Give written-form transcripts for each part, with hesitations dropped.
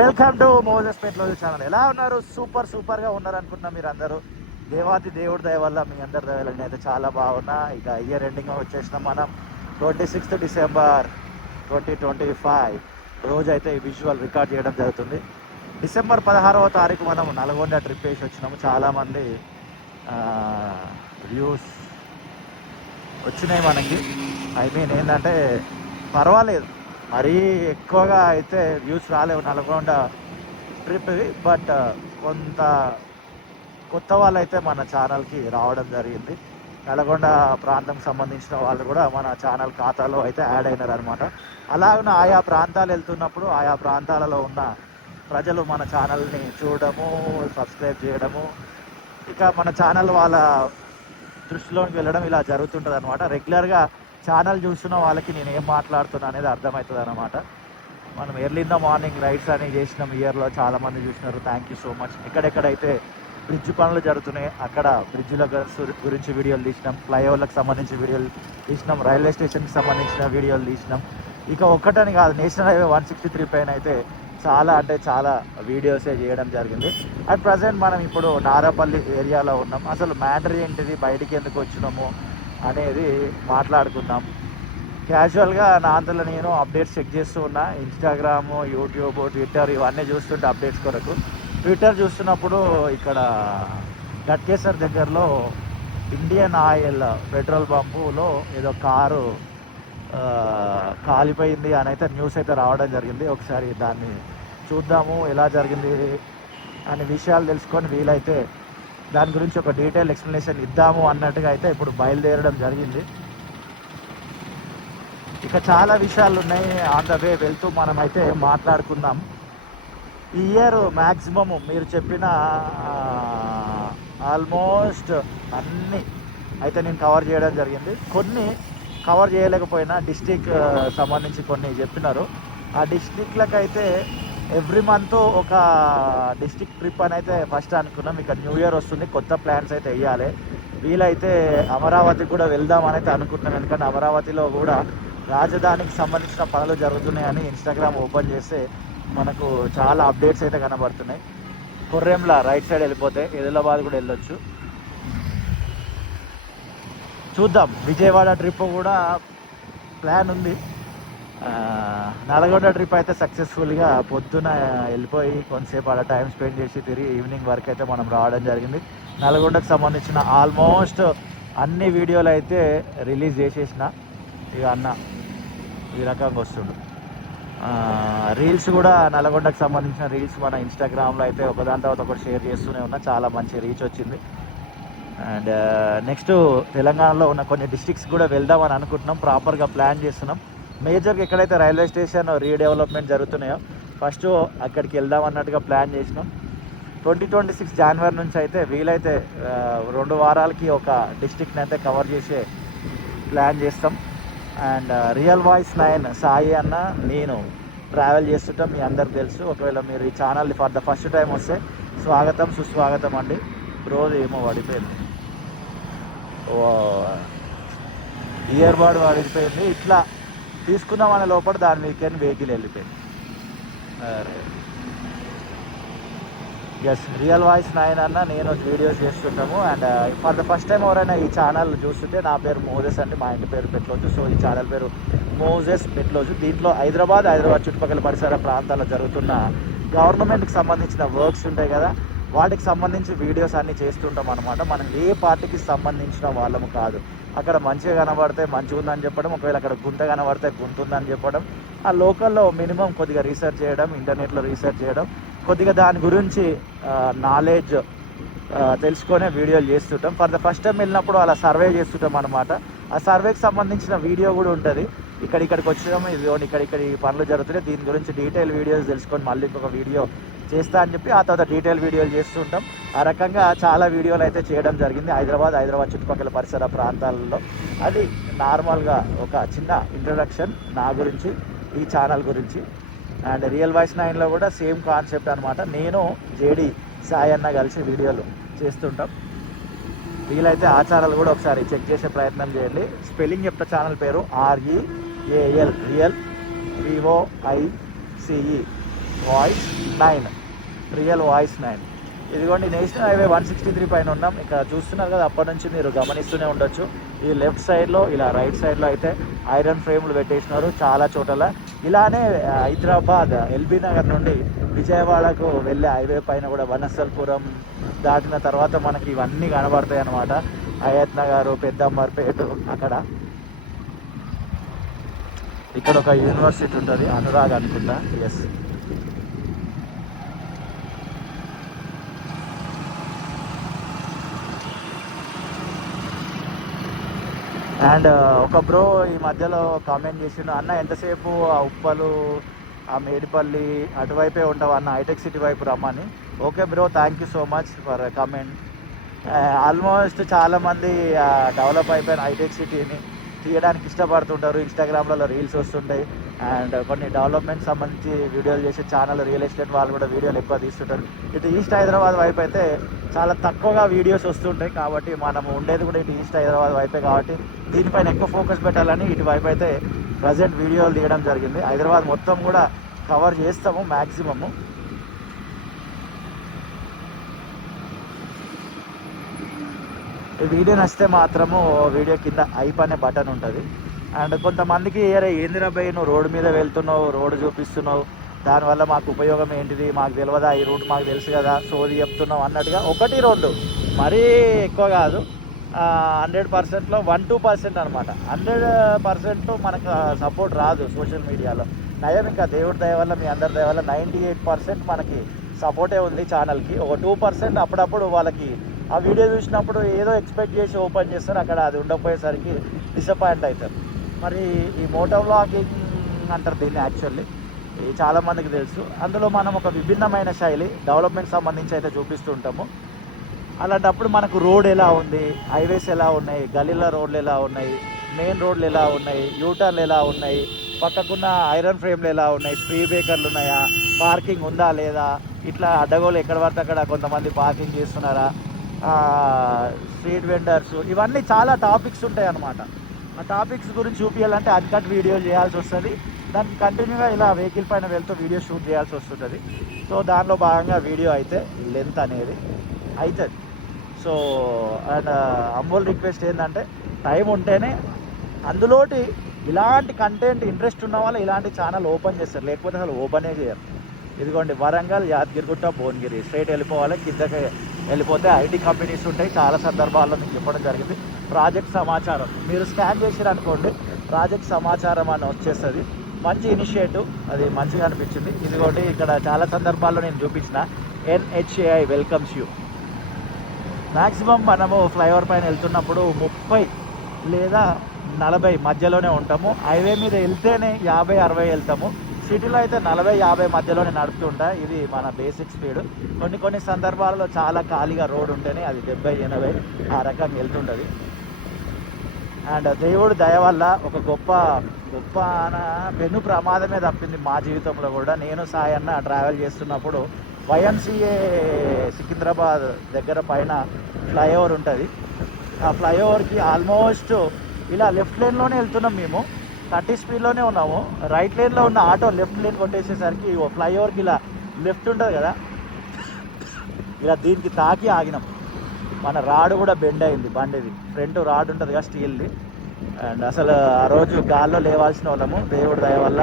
Welcome to Moses పెట్లోజు channel. ఎలా ఉన్నారు? సూపర్గా ఉన్నారు అనుకుంటున్నా మీరు అందరూ. దేవాది దేవుడి దయ వల్ల మీ అందరి దయవల్ల అయితే చాలా బాగున్నా. ఇక ఇయర్ ఎండింగ్ వచ్చేసినాం మనం. 26th డిసెంబర్ 2025 రోజు అయితే ఈ విజువల్ రికార్డ్ చేయడం జరుగుతుంది. డిసెంబర్ 16వ తారీఖు మనం నల్గొండ ట్రిప్ వేసి వచ్చినాము. చాలామంది వ్యూస్ వచ్చినాయి మనకి. ఐ మీన్ ఏంటంటే పర్వాలేదు, మరీ ఎక్కువగా అయితే వ్యూస్ రాలేవు నల్గొండ ట్రిప్వి. బట్ కొంత కొత్త వాళ్ళు అయితే మన ఛానల్కి రావడం జరిగింది. నల్గొండ ప్రాంతంకి సంబంధించిన వాళ్ళు కూడా మన ఛానల్ ఖాతాలో అయితే యాడ్ అయినారు అనమాట. అలాగే ఆయా ప్రాంతాలు వెళ్తున్నప్పుడు ఆయా ప్రాంతాలలో ఉన్న ప్రజలు మన ఛానల్ని చూడడము, సబ్స్క్రైబ్ చేయడము, ఇక మన ఛానల్ వాళ్ళ దృష్టిలోకి వెళ్ళడం ఇలా జరుగుతుంటుంది అనమాట. రెగ్యులర్గా ఛానల్ చూస్తున్న వాళ్ళకి నేను ఏం మాట్లాడుతున్నా అనేది అర్థమవుతుంది అనమాట. మనం early in the morning rides అని చేసినాం. ఇయర్లో చాలామంది చూసినారు. Thank you so much. ఎక్కడెక్కడైతే బ్రిడ్జ్ పనులు జరుగుతున్నాయి అక్కడ బ్రిడ్జ్ల గురించి వీడియోలు తీసినాం. ఫ్లైఓవర్లకు సంబంధించి వీడియోలు తీసినాం. రైల్వే స్టేషన్కి సంబంధించిన వీడియోలు తీసినాం. ఇక ఒక్కటని కాదు, నేషనల్ హైవే 163 పైన అయితే చాలా వీడియోసే చేయడం జరిగింది. అట్ ప్రజెంట్ మనం ఇప్పుడు నారాపల్లి ఏరియాలో ఉన్నాం. అసలు మ్యాటర్ ఏంటిది, బయటికి ఎందుకు వచ్చినాము అనేది మాట్లాడుకుందాం. క్యాజువల్గా నా అంతలో నేను అప్డేట్స్ చెక్ చేస్తూ ఉన్నా. ఇన్స్టాగ్రాము, యూట్యూబ్, ట్విట్టర్ ఇవన్నీ చూస్తుంటే అప్డేట్స్ కొరకు ట్విట్టర్ చూస్తున్నప్పుడు ఇక్కడ గట్కేసర్ దగ్గరలో ఇండియన్ ఆయిల్ పెట్రోల్ పంపులో ఏదో కారు కాలిపోయింది అని అయితే న్యూస్ అయితే రావడం జరిగింది. ఒకసారి దాన్ని చూద్దాము, ఎలా జరిగింది అనే విషయాలు తెలుసుకొని వీలైతే దాని గురించి ఒక డీటెయిల్ ఎక్స్ప్లెనేషన్ ఇద్దాము అన్నట్టుగా అయితే ఇప్పుడు బయలుదేరడం జరిగింది. ఇక చాలా విషయాలు ఉన్నాయి. ఆన్ ద వే వెళ్తూ మనం అయితే మాట్లాడుకుందాం. ఈ ఇయర్ మ్యాక్సిమము మీరు చెప్పిన ఆల్మోస్ట్ అన్నీ అయితే నేను కవర్ చేయడం జరిగింది. కొన్ని కవర్ చేయలేకపోయినా డిస్టిక్ సంబంధించి కొన్ని చెప్పినారు. ఆ డిస్టిక్లకు అయితే ఎవ్రీ మంత్ ఒక డిస్టిక్ ట్రిప్ అని అయితే ఫస్ట్ అనుకున్నాం. ఇక న్యూ ఇయర్ వస్తుంది, కొత్త ప్లాన్స్ అయితే వేయాలి. వీలైతే అమరావతికి కూడా వెళ్దామని అయితే అనుకుంటున్నాం. ఎందుకంటే అమరావతిలో కూడా రాజధానికి సంబంధించిన పనులు జరుగుతున్నాయని ఇన్స్టాగ్రామ్ ఓపెన్ చేస్తే మనకు చాలా అప్డేట్స్ అయితే కనబడుతున్నాయి. కొర్రెంల రైట్ సైడ్ వెళ్ళిపోతే ఆదిలాబాద్ కూడా వెళ్ళొచ్చు. చూద్దాం. విజయవాడ ట్రిప్ కూడా ప్లాన్ ఉంది. నల్గొండ ట్రిప్ అయితే సక్సెస్ఫుల్గా పొద్దున వెళ్ళిపోయి కొంతసేపు అలా టైం స్పెండ్ చేసి తిరిగి ఈవినింగ్ వరకు అయితే మనం రావడం జరిగింది. నల్గొండకు సంబంధించిన ఆల్మోస్ట్ అన్ని వీడియోలు అయితే రిలీజ్ చేసేసిన. ఇక అన్న ఈ రకంగా వస్తుండు. రీల్స్ కూడా నల్గొండకు సంబంధించిన రీల్స్ మన ఇన్స్టాగ్రామ్లో అయితే ఒకదాని తర్వాత ఒకటి షేర్ చేస్తూనే ఉన్నా. చాలా మంచి రీచ్ వచ్చింది. అండ్ నెక్స్ట్ తెలంగాణలో ఉన్న కొన్ని డిస్ట్రిక్ట్స్ కూడా వెళ్దామని అనుకుంటున్నాం. ప్రాపర్గా ప్లాన్ చేస్తున్నాం. మేజర్గా ఎక్కడైతే రైల్వే స్టేషన్ రీడెవలప్మెంట్ జరుగుతున్నాయో ఫస్ట్ అక్కడికి వెళ్దాం అన్నట్టుగా ప్లాన్ చేసినాం. 2026 జనవరి నుంచి అయితే వీలైతే 2 వారాలకి ఒక డిస్ట్రిక్ట్ని అయితే కవర్ చేసే ప్లాన్ చేస్తాం. అండ్ రియల్ వాయిస్ 9 సాయి అన్న నేను ట్రావెల్ చేస్తుంటాం, మీ అందరికి తెలుసు. ఒకవేళ మీరు ఈ ఛానల్ని ఫర్ ద ఫస్ట్ టైం వస్తే స్వాగతం సుస్వాగతం అండి. రోజు ఏమో పడిపోయింది, ఇయర్ బడ్ పడిపోయింది. ఇట్లా తీసుకుందామనే లోపల దాని మీకేం వెహికల్ వెళ్ళిపోయింది. ఎస్, రియల్ వాయిస్ 9 అన్న నేను వీడియోస్ చేస్తుంటాము. And for the first time ఎవరైనా ఈ ఛానల్ చూస్తుంటే, నా పేరు మోజెస్ అండి, మా ఇంటి పేరు పెట్లోజు. సో ఈ ఛానల్ పేరు మోజెస్ పెట్లోజు. దీంట్లో హైదరాబాద్ చుట్టుపక్కల పరిసర ప్రాంతాల్లో జరుగుతున్న గవర్నమెంట్కి సంబంధించిన వర్క్స్ ఉంటాయి కదా, వాటికి సంబంధించి వీడియోస్ అన్నీ చేస్తుంటాం అనమాట. మనం ఏ పార్టీకి సంబంధించిన వాళ్ళము కాదు. అక్కడ మంచిగా కనబడితే మంచిగా ఉందని చెప్పడం, ఒకవేళ అక్కడ గుంత కనబడితే గుంత ఉందని చెప్పడం, ఆ లోకల్లో మినిమం కొద్దిగా రీసెర్చ్ చేయడం, ఇంటర్నెట్లో రీసెర్చ్ చేయడం, కొద్దిగా దాని గురించి నాలెడ్జ్ తెలుసుకునే వీడియోలు చేస్తుంటాం. ఫర్ ద ఫస్ట్ టైం వెళ్ళినప్పుడు అలా సర్వే చేస్తుంటాం అనమాట. ఆ సర్వేకి సంబంధించిన వీడియో కూడా ఉంటుంది. ఇక్కడికి వచ్చినాము, ఇక్కడ ఈ పనులు జరుగుతున్నాయి, దీని గురించి డీటెయిల్ వీడియోస్ తెలుసుకొని మళ్ళీ ఇంకొక వీడియో చేస్తా అని చెప్పి ఆ తర్వాత డీటెయిల్ వీడియోలు చేస్తుంటాం. ఆ రకంగా చాలా వీడియోలు అయితే చేయడం జరిగింది హైదరాబాద్ చుట్టుపక్కల పరిసర ప్రాంతాలలో. అది నార్మల్గా ఒక చిన్న ఇంట్రడక్షన్ నా గురించి, ఈ ఛానల్ గురించి. అండ్ రియల్ వాయిస్ 9లో కూడా సేమ్ కాన్సెప్ట్ అనమాట. నేను జేడి సాయి అన్న కలిసి వీడియోలు చేస్తుంటాం. వీలైతే ఆ ఛానల్ కూడా ఒకసారి చెక్ చేసే ప్రయత్నం చేయండి. స్పెల్లింగ్ చెప్తా. ఛానల్ పేరు REAL real VOICE voice 9, real voice 9. ఇదిగోండి నేషనల్ హైవే 163 పైన ఉన్నాం. ఇక్కడ చూస్తున్నారు కదా, అప్పటి నుంచి మీరు గమనిస్తూనే ఉండొచ్చు. ఈ లెఫ్ట్ సైడ్లో ఇలా, రైట్ సైడ్లో అయితే ఐరన్ ఫ్రేమ్లు పెట్టేసినారు చాలా చోట్ల. ఇలానే హైదరాబాద్ ఎల్బీ నగర్ నుండి విజయవాడకు వెళ్ళే హైవే పైన కూడా వనస్థలపురం దాటిన తర్వాత మనకి ఇవన్నీ కనబడతాయి అన్నమాట. హయత్ నగర్, పెద్దమ్మర్పేట, అక్కడ ఇక్కడ ఒక యూనివర్సిటీ ఉంటుంది, అనురాగ్ అనుకుంటా. ఎస్, అండ్ ఒక బ్రో ఈ మధ్యలో కామెంట్ చేసిండు, అన్న ఎంతసేపు ఆ ఉప్పలు, ఆ మేడిపల్లి అటువైపే ఉంటావు అన్న, హైటెక్ సిటీ వైపు రమ్మని. Okay bro, thank you so much for comment. Almost చాలామంది డెవలప్ అయిపోయిన హైటెక్ సిటీని తీయడానికి ఇష్టపడుతుంటారు. ఇన్స్టాగ్రామ్లలో రీల్స్ వస్తుంటాయి, అండ్ కొన్ని డెవలప్మెంట్ సంబంధించి వీడియోలు చేసే ఛానల్, రియల్ ఎస్టేట్ వాళ్ళు కూడా వీడియోలు ఎక్కువ తీస్తుంటారు. ఇటు ఈస్ట్ హైదరాబాద్ వైపు అయితే చాలా తక్కువగా వీడియోస్ వస్తుంటాయి. కాబట్టి మనం ఉండేది కూడా ఇటు ఈస్ట్ హైదరాబాద్ వైపే, కాబట్టి దీనిపైన ఎక్కువ ఫోకస్ పెట్టాలని ఇటువైపు అయితే ప్రజెంట్ వీడియోలు తీయడం జరిగింది. హైదరాబాద్ మొత్తం కూడా కవర్ చేస్తాము మ్యాక్సిమము. ఈ వీడియో నచ్చితే మాత్రము వీడియో కింద ఐప్ అనే బటన్ ఉంటుంది. అండ్ కొంతమందికి ఏందిరా భయ్ నువ్వు రోడ్డు మీద వెళ్తున్నావు, రోడ్డు చూపిస్తున్నావు, దానివల్ల మాకు ఉపయోగం ఏంటిది, మాకు తెలియదా, ఈ రూట్ మాకు తెలుసు కదా, సోది చెప్తున్నావు అన్నట్టుగా 1-2 మరీ ఎక్కువ కాదు, 100%లో 1-2% అనమాట. 100% మనకు సపోర్ట్ రాదు సోషల్ మీడియాలో. నయం ఇంకా దేవుడి దయ వల్ల, మీ అందరి దయ వల్ల 98% మనకి సపోర్టే ఉంది ఛానల్కి. ఒక 2% అప్పుడప్పుడు వాళ్ళకి ఆ వీడియో చూసినప్పుడు ఏదో ఎక్స్పెక్ట్ చేసి ఓపెన్ చేస్తారు, అక్కడ అది ఉండకపోయేసరికి డిసప్పాయింట్ అవుతారు. మరి ఈ మోటో వ్లాగింగ్ అంటారు దీన్ని, యాక్చువల్లీ చాలామందికి తెలుసు. అందులో మనం ఒక విభిన్నమైన శైలి డెవలప్మెంట్ సంబంధించి అయితే చూపిస్తూ ఉంటాము. అలాంటప్పుడు మనకు రోడ్ ఎలా ఉంది, హైవేస్ ఎలా ఉన్నాయి, గలీల రోడ్లు ఎలా ఉన్నాయి, మెయిన్ రోడ్లు ఎలా ఉన్నాయి, యూటర్న్లు ఎలా ఉన్నాయి, పక్కకున్న ఐరన్ ఫ్రేమ్లు ఎలా ఉన్నాయి, స్పీడ్ బ్రేకర్లు ఉన్నాయా, పార్కింగ్ ఉందా లేదా, ఇట్లా అడ్డగోలు ఎక్కడ పడితే అక్కడ కొంతమంది పార్కింగ్ చేస్తున్నారా, స్ట్రీట్ వెండర్స్, ఇవన్నీ చాలా టాపిక్స్ ఉంటాయి అన్నమాట. ఆ టాపిక్స్ గురించి చూపించాలంటే అన్కట్ వీడియోలు చేయాల్సి వస్తుంది. దానికి కంటిన్యూగా ఇలా వెహికల్ పైన వెళ్తూ వీడియో షూట్ చేయాల్సి వస్తుంటుంది. సో దానిలో భాగంగా వీడియో అయితే లెంత్ అనేది అవుతుంది. సో అండ్ అంబోల్ రిక్వెస్ట్ ఏంటంటే టైం ఉంటేనే అందులోటి ఇలాంటి కంటెంట్ ఇంట్రెస్ట్ ఉన్న వాళ్ళు ఇలాంటి ఛానల్ ఓపెన్ చేస్తారు, లేకపోతే అసలు ఓపెనే చేయరు. ఇదిగోండి వరంగల్, యాదగిరిగుట్ట, భువనగిరి స్ట్రైట్ వెళ్ళిపోవాలి. కిందకి వెళ్ళిపోతే ఐటీ కంపెనీస్ ఉంటాయి. చాలా సందర్భాల్లో మీకు చెప్పడం జరిగింది. ప్రాజెక్ట్ సమాచారం మీరు స్కాన్ చేసిరు అనుకోండి, ప్రాజెక్ట్ సమాచారం అని వచ్చేస్తుంది. మంచి ఇనిషియేటివ్, అది మంచిగా అనిపించింది. ఇదిగోటి ఇక్కడ చాలా సందర్భాల్లో నేను చూపించిన NHAI వెల్కమ్స్ యూ. మ్యాక్సిమం మనము ఫ్లైఓవర్ పైన వెళ్తున్నప్పుడు 30 లేదా 40 మధ్యలోనే ఉంటాము. హైవే మీద వెళ్తేనే 50-60 వెళ్తాము. సిటీలో అయితే 40-50 మధ్యలోనే నడుపుతుంటా. ఇది మన బేసిక్ స్పీడ్. కొన్ని సందర్భాల్లో చాలా ఖాళీగా రోడ్ ఉంటేనే అది 70-80 ఆ రకంగా వెళ్తుంటుంది. అండ్ దేవుడు దయ వల్ల ఒక గొప్ప పెను ప్రమాదమే తప్పింది మా జీవితంలో కూడా. నేను సాయన్న ట్రావెల్ చేస్తున్నప్పుడు YMCA సికింద్రాబాద్ దగ్గర పైన ఫ్లైఓవర్ ఉంటుంది. ఆ ఫ్లైఓవర్కి ఆల్మోస్ట్ ఇలా లెఫ్ట్ లేన్లోనే వెళ్తున్నాం. మేము 30 స్పీడ్లోనే ఉన్నాము. రైట్ లేన్లో ఉన్న ఆటో లెఫ్ట్ లేన్ కొట్టేసేసరికి ఫ్లైఓవర్కి ఇలా లెఫ్ట్ ఉంటుంది కదా, ఇలా దీనికి తాకి ఆగినాం. మన రాడ్ కూడా బెండ్ అయింది, బండిది ఫ్రంట్ రాడ్ ఉంటుంది కదా స్టీల్ది. అండ్ అసలు ఆ రోజు గాల్లో లేవాల్సిన వాళ్ళము, దేవుడి దయ వల్ల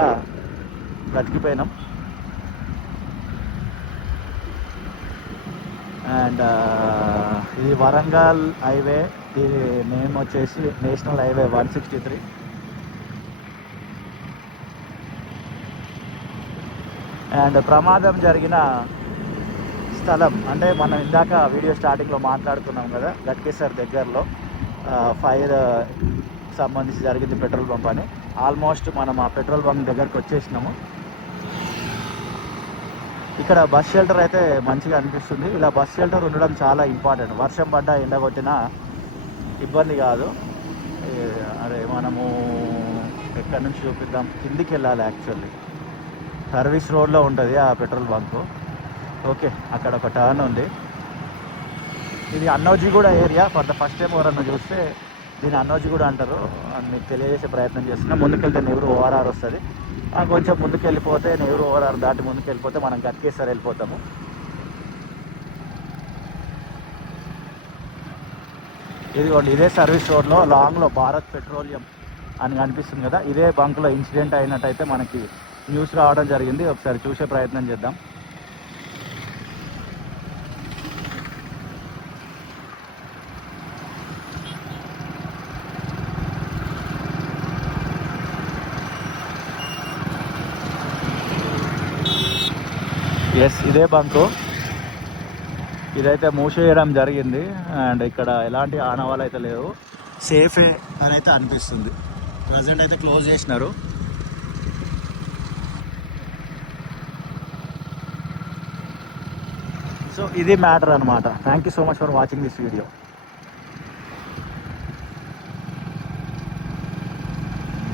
బ్రతికిపోయినాం. అండ్ ఇది వరంగల్ హైవే, దీని నేమ్ వచ్చేసి నేషనల్ హైవే 163. అండ్ ప్రమాదం జరిగిన స్థలం అంటే మనం ఇందాక వీడియో స్టార్టింగ్లో మాట్లాడుకున్నాం కదా, గట్కేసర్ దగ్గరలో ఫైర్ సంబంధించి జరిగింది పెట్రోల్ బంక్ అని. ఆల్మోస్ట్ మనం ఆ పెట్రోల్ బంక్ దగ్గరికి వచ్చేసినాము. ఇక్కడ బస్ షెల్టర్ అయితే మంచిగా అనిపిస్తుంది. ఇలా బస్ షెల్టర్ ఉండడం చాలా ఇంపార్టెంట్. వర్షం పడ్డా ఎండ కొట్టినా ఇబ్బంది కాదు. అరే మనము ఎక్కడి నుంచి చూపిద్దాం, కిందికి వెళ్ళాలి. యాక్చువల్లీ సర్వీస్ రోడ్లో ఉంటుంది ఆ పెట్రోల్ బంకు. ఓకే, అక్కడ ఒక టర్న్ ఉంది. ఇది Annojiguda area. For the first time ఎవరన్నా చూస్తే దీని అన్నోజు కూడా అంటారు. మీకు తెలియజేసే ప్రయత్నం చేస్తున్నా. ముందుకెళ్తే నెహ్రూ ఓఆర్ఆర్ వస్తుంది. కొంచెం ముందుకు వెళ్ళిపోతే నెహ్రూ ఓఆర్ఆర్ దాటి ముందుకు వెళ్ళిపోతే మనం గట్కేసర్ వెళ్ళిపోతాము. ఇదిగోండి, ఇదే సర్వీస్ రోడ్లో లాంగ్లో భారత్ పెట్రోలియం అని కనిపిస్తుంది కదా, ఇదే బంక్లో ఇన్సిడెంట్ అయినట్టయితే మనకి న్యూస్ రావడం జరిగింది. ఒకసారి చూసే ప్రయత్నం చేద్దాం. ఎస్, ఇదే బంకు. ఇదైతే మూసేయడం జరిగింది అండ్ ఇక్కడ ఎలాంటి ఆనవాళ్ళు అయితే లేవు. సేఫే అని అయితే అనిపిస్తుంది. ప్రజెంట్ అయితే క్లోజ్ చేసినారు. సో ఇది మ్యాటర్ అనమాట. Thank you so much for watching this video.